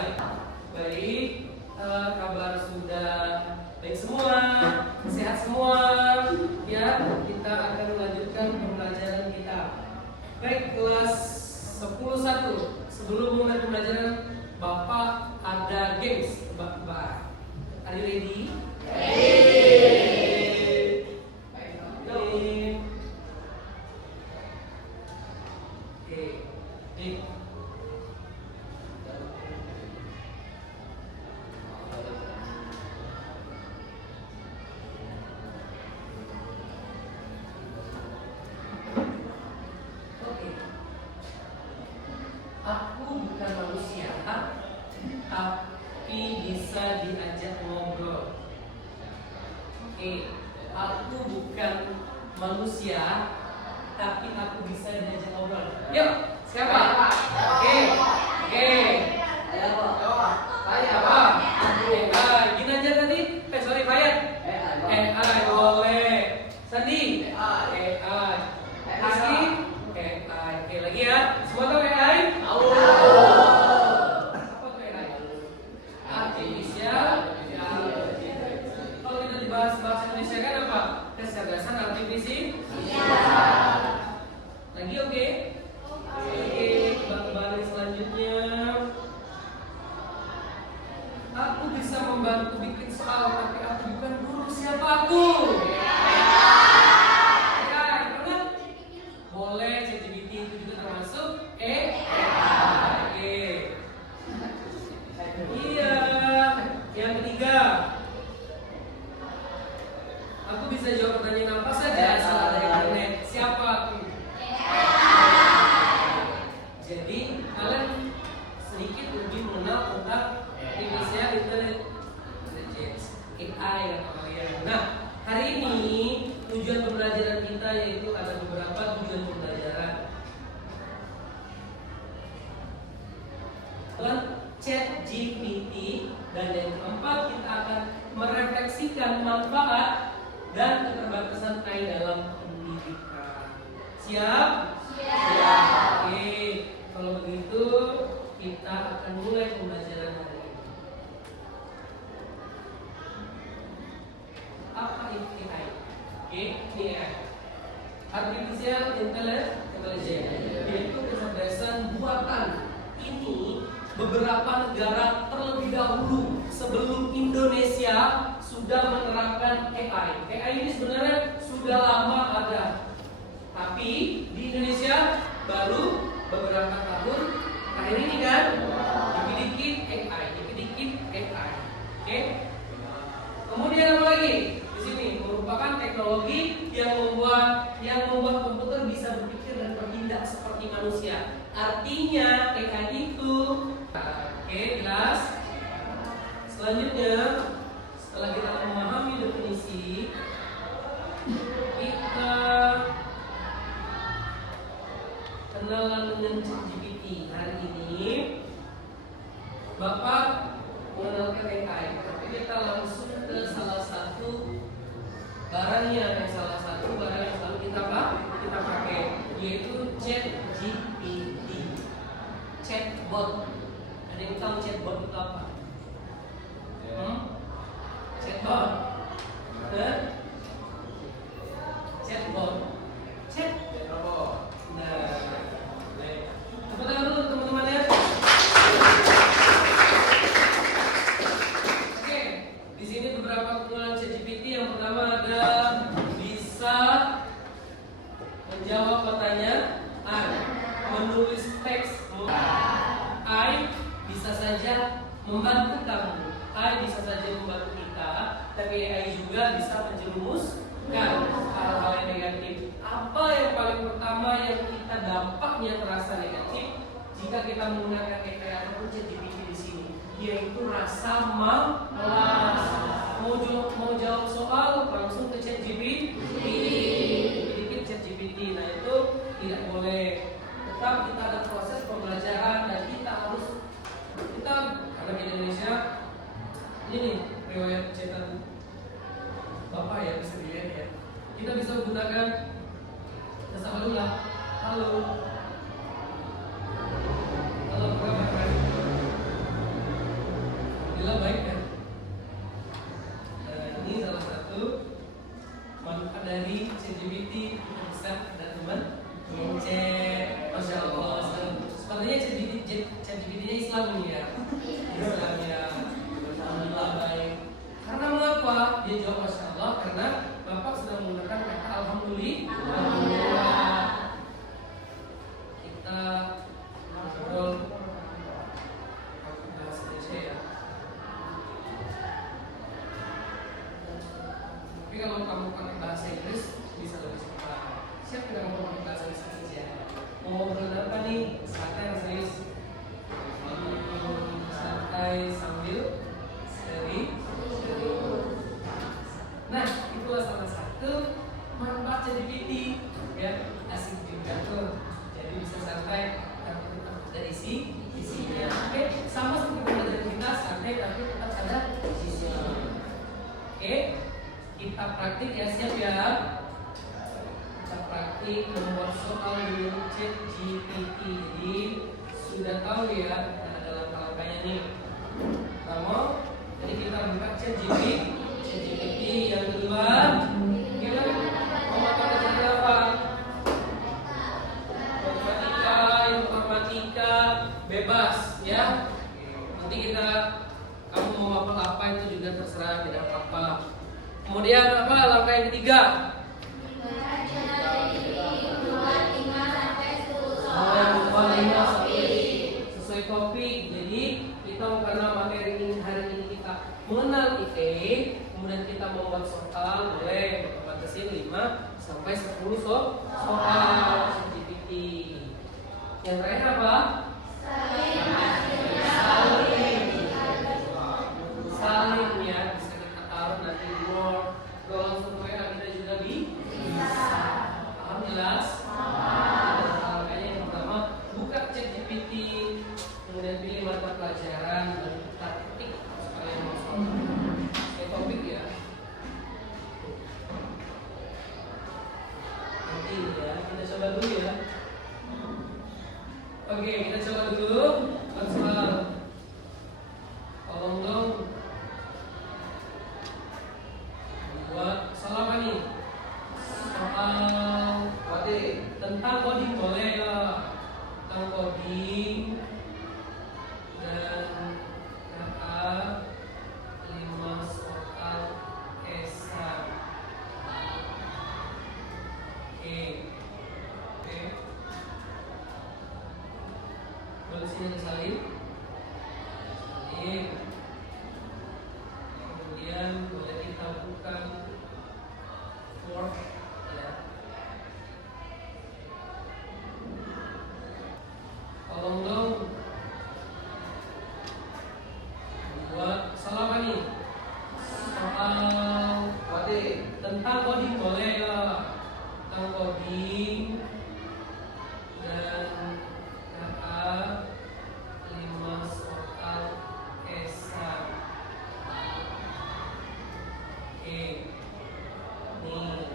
mulai. Baik, kabar sudah baik semua, sehat semua. Ya, kita akan melanjutkan pembelajaran kita. Baik, kelas 10-1. Sebelum mulai pembelajaran, Bapak ada games. Bapak, are you ready? Aku bukan manusia, tapi bisa diajak ngobrol. Aku bukan manusia, tapi aku bisa diajak ngobrol. Yuk, siapa? Saya apa? Gini aja tadi. Sorry, Fayat. Boleh. Sandi. Rizky. Oke, lagi ya. Semua tahu AI? Apa tuh AI? Artificial. Kalau kita dibahas bahasa Indonesia kan apa? Kecerdasan artifisial. Lagi oke? Balik selanjutnya. Aku bisa membantu bikin soal, tapi aku bukan guru. Siapa aku? Boleh, ChatGPT itu juga termasuk Iya. Yang ketiga, aku bisa jawab pertanyaan apa saja asal dari internet. Siapa aku? Jadi kalian sedikit lebih mengenal tentang artificial intelligence, AI ya kalian. Nah, hari ini tujuan pembelajaran kita yaitu ada beberapa tujuan pembelajaran. ChatGPT, dan yang keempat kita akan merefleksikan manfaat dan keterbatasan AI dalam pendidikan. Siap? Siap. Oke, kalau begitu kita akan mulai pembelajaran hari ini. Apa itu AI? AI, Artificial Intelligence, yaitu kecerdasan buatan. Ini beberapa negara terlebih dahulu sebelum Indonesia sudah menerapkan AI. AI ini sebenarnya sudah lama ada, tapi di Indonesia baru beberapa tahun terakhir ini kan dikit-dikit AI. Oke. Kemudian apa lagi? Di sini merupakan teknologi yang membuat komputer bisa berpikir dan bertindak seperti manusia. Artinya AI itu jelas. Selanjutnya, setelah kita memahami definisi, kita kenalan dengan ChatGPT. Hari ini Bapak mengenalkan AI, tapi kita langsung ke salah satu barangnya, barang yang selalu kita pakai, yaitu ChatGPT, chatbot. Ada yang tahu chatbot itu apa? Chatbot, tepuk tangan dulu teman-teman ya. Oke, di sini beberapa kegunaan ChatGPT. Yang pertama ada bisa menjawab pertanyaan, menulis teks, bisa saja membantu kamu, bisa saja membantu kita, tapi AI juga bisa menjerumuskan hal-hal yang negatif. Apa yang paling pertama yang kita dampaknya terasa negatif jika kita menggunakan AI ataupun ChatGPT di sini, yaitu rasa malas. Mau jawab soal langsung ke ChatGPT, dikit ChatGPT. Nah itu tidak boleh. Tetap kita ada proses pembelajaran dan kita karena di Indonesia ini riwayat cetak Bapak ya bisa dilihat ya. Kita bisa menggunakan bersama dulu lah. Halo, berapa? Alhamdulillah baik kan? Ini salah satu manfaat dari ChatGPT. Kita bisa ada teman ngecek, masya Allah. Sepertinya ChatGPT-nya Islam ini ya. Islam ya. Alhamdulillah baik. Karena mengapa? Dia jawab masya Allah karena Bapak sedang menggunakan kata alhamdulillah. Kita ngobrol bahasa Indonesia ya. Tapi kalau kamu pakai bahasa Inggris bisa lebih cepat. Siap tidak kamu pakai bahasa Inggris ya? Mau ngobrol apa nih? Santai serius. Santai sambil serius. Nah, itulah salah satu manfaat ChatGPT ya, asik juga tuh. Jadi bisa santai tapi tetap ada isinya. Oke, sama seperti pelajaran kita santai tapi tetap ada isinya. Oke, kita praktik ya, siap ya. Kita praktik membuat soal dengan ChatGPT. Jadi sudah tahu ya ada langkah-langkahnya nih. Kamu, jadi kita buka ChatGPT yang kedua. Gimana? Mau mata pelajaran apa? Matematika bebas ya. Nanti kamu mau apa itu juga terserah, tidak apa-apa. Kemudian apa langkah yang ketiga? Sesuai topik. Jadi kita karena materi ini hari ini kita mengenal IT, kemudian kita membuat soal, boleh batasi 5 sampai 10 soal ChatGPT. Yang terakhir apa? Salin ya, bisa kita taruh nanti di Word. Kalau langsung WA kita juga bisa. Paham jelas? Makanya yang pertama buka ChatGPT, kemudian pilih mata pelajaran dan kita ketik supaya masuk ke topik ya. Nanti ya, kita coba dulu ya. Oke, kita coba dulu soal. Tolong dong buat soal apa nih? Soal tentang coding boleh ya. Tentang coding dan kata 5 soal esai. Oke. Boleh sini salin. Kemudian boleh kita buka Word ya. Tolong dong buat soal apa nih? Soal tentang coding boleh ya. Tentang coding dan kata 5 soal esai. Oke, nih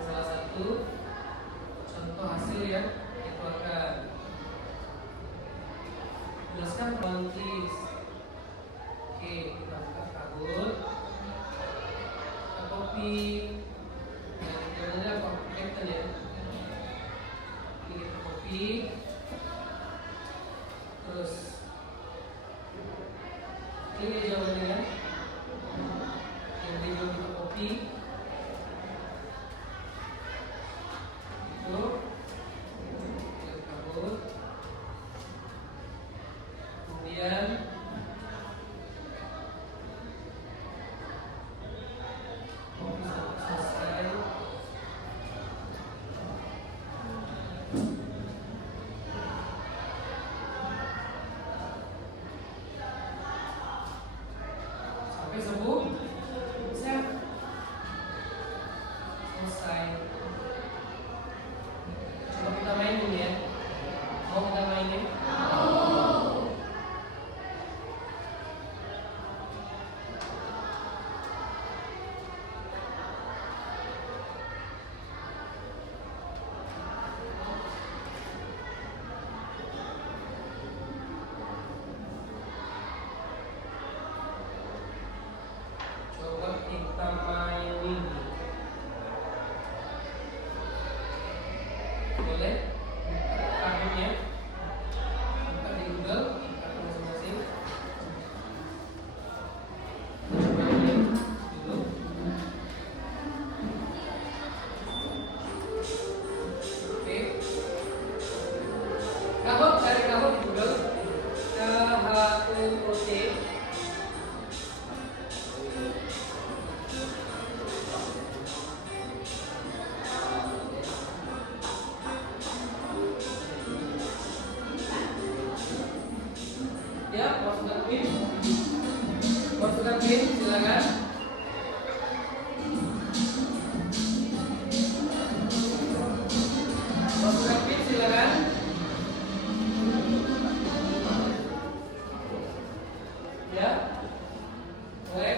salah satu contoh hasil ya. Itu akan jelaskan please. Oke, kita buka kabut, kita copy. Jawabannya apa? Captain ya. Kita copy. Terus ini jawabannya ya. Yang video kita copy. Itu kita kabut. Kemudian selesai. Sampai sembuh. Siap. Selesai. Coba kita mainin ya. Mau kita mainin? silakan. Masuk rapid silakan. Ya. Boleh.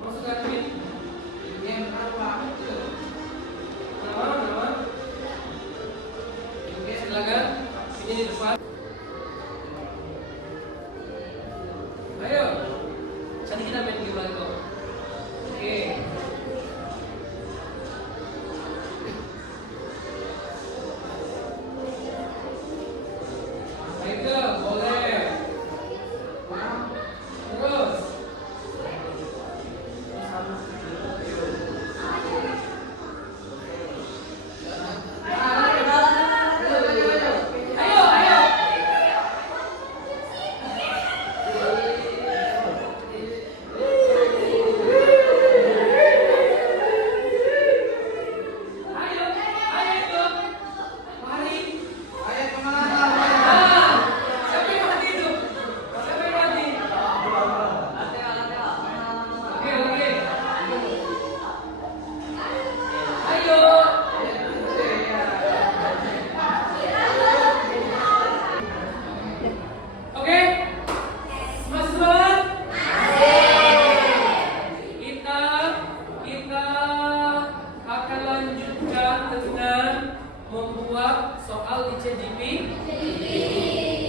Masuk rapid. Nama. Oke, silakan. Ini di depan. Ayo. Nanti kita main game lagi kok. Oke. Ayo, boleh. Terus. Membuat soal di ChatGPT.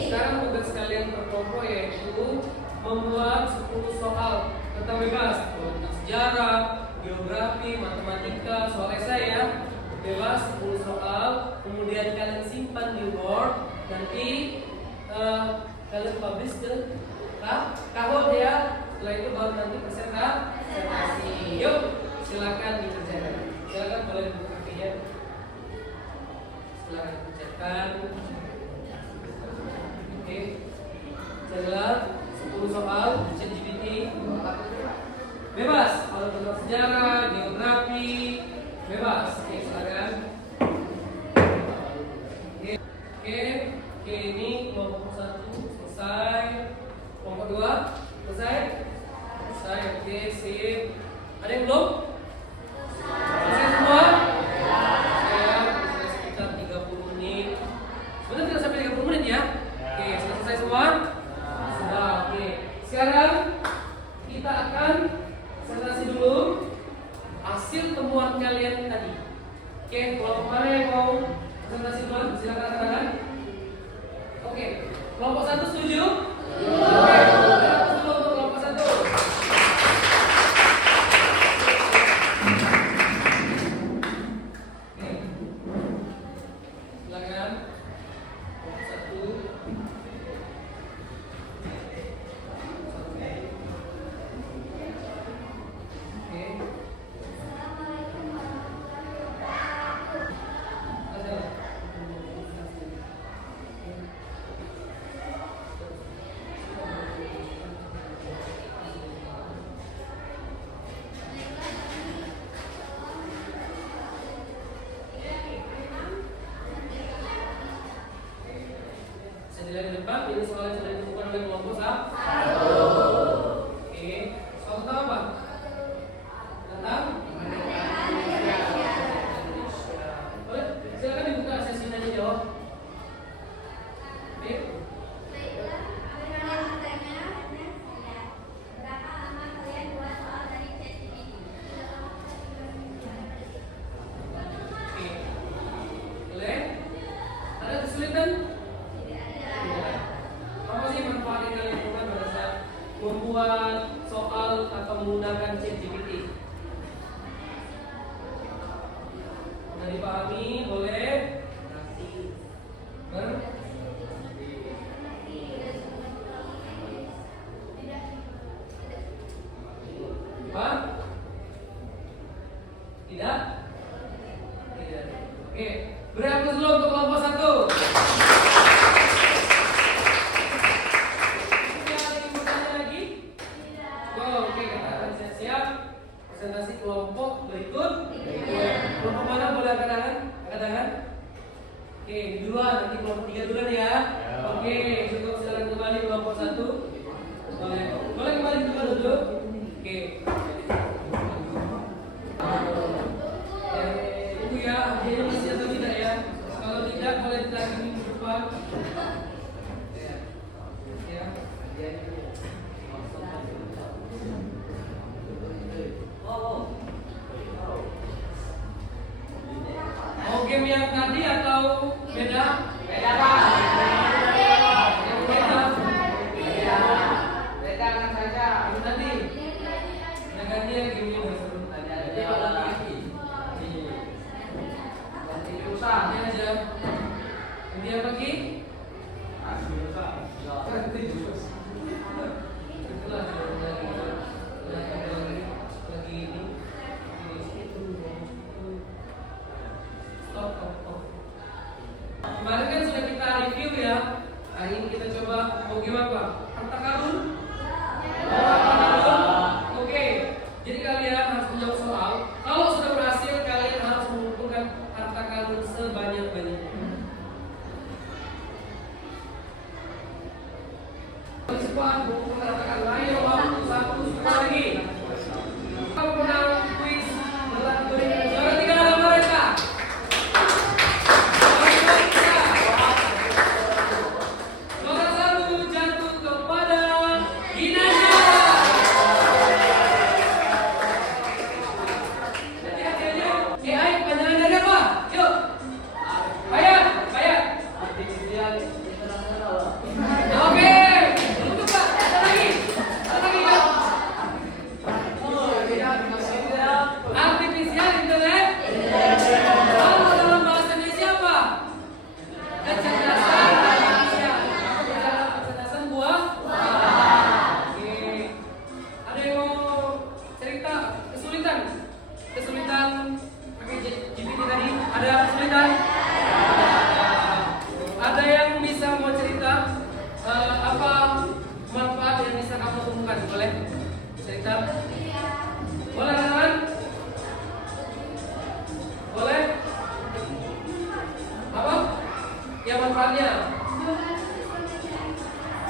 Sekarang tugas kalian berkelompok yaitu membuat 10 soal tentang bebas, sejarah, geografi, matematika, soal esai ya. Bebas 10 soal, kemudian kalian simpan di Word, nanti kalian publish ke Kahoot ya. Setelah itu baru nanti presentasi. Yuk, silakan dikerjakan. Silakan boleh buka kakinya. Silakan kerjakan. Oke. Jelas 10 soal ChatGPT. Bebas. Kalau tentang sejarah, geografi, bebas. Oke, silakan. Oke, ini kelompok 1 selesai. Kelompok 2 selesai. Oke, sip. Ada yang belum? Selesai semua? Sekitar 30 menit. Sebenarnya tidak sampai 30 menit ya. Oke, sudah selesai semua? Sudah, oke. Sekarang kita akan presentasi dulu hasil temuan kalian tadi. Oke, kelompok mana yang mau presentasi duluan? Silakan tangan. Oke, kelompok 1 setuju? Oke, untuk kelompok 1. Silakan. Kelompok 1. Saya di depan, ini soal yang sudah ditemukan oleh kelompok 1. Oke, soal tentang apa? Tentang boleh, silakan dibuka sesi tanya jawab. Oke. Boleh? Ada kesulitan? Apa sih manfaat yang kalian lakukan pada saat membuat soal atau menggunakan ChatGPT? Sudah dipahami? Boleh? Apa? Tidak? Tidak. Oke, beri aplaus dulu untuk kelompok 1. Presentasi kelompok berikut. Kelompok mana boleh angkat tangan? Angkat Mau game yang tadi atau beda? Beda, Pak. Yang beda? Beda kan saja. Yang tadi? Yang tadi yang game ini seru. Jadi kalau lagi. Ganti susah. Ini aja. Ini apa lagi? Itulah lagi ini. Stop. Kemarin kan sudah kita review ya. Hari ini kita coba mau gimana Pak? Harta karun? Harta karun? Oke. Jadi kalian harus menjawab soal. Kalau sudah berhasil, kalian harus mengumpulkan harta karun sebanyak-banyaknya. Cepat mengumpulkan harta karun. Ayo, waktu 1 sekali lagi. Kita menang kuis berlaku berikan. Juara 3 adalah mereka. Juara 1 jatuh kepada Ginanjar. AI panjangan dari apa? Yuk. Bayar. Artificial internasional. Oke. Untuk Pak. Ada lagi. Pak. Artificial internet. Kalau dalam bahasa Indonesia apa? Kecerdasan artifisial. Kecerdasan buah. Oke. Ada yang mau cerita kesulitan pakai GPT tadi? Ada kesulitan? Ada yang bisa mau cerita apa manfaat yang bisa kamu temukan? Boleh cerita? Boleh teman? Boleh? Apa? Ya manfaatnya?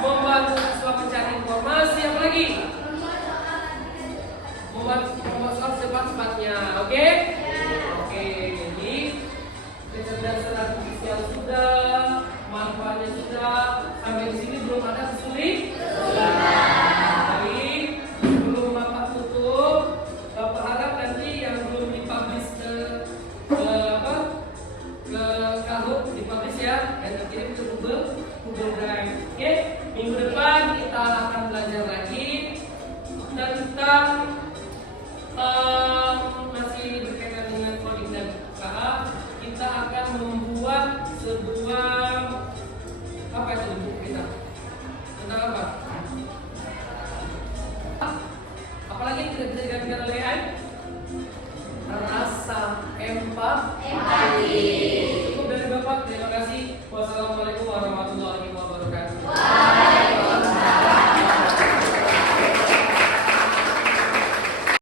Membantu siswa mencari informasi. Apa lagi? Membuat soal cepat-cepatnya. Oke? Oke. Jadi kecerdasan artifisial sudah, manfaatnya sudah. Sampai di sini belum ada Jadi belum Bapak tutup. Bapak harap nanti yang belum dipublish ke Kahoot dipublish ya, dan dikirim ke Google Drive. Oke? Minggu depan kita akan belajar lagi.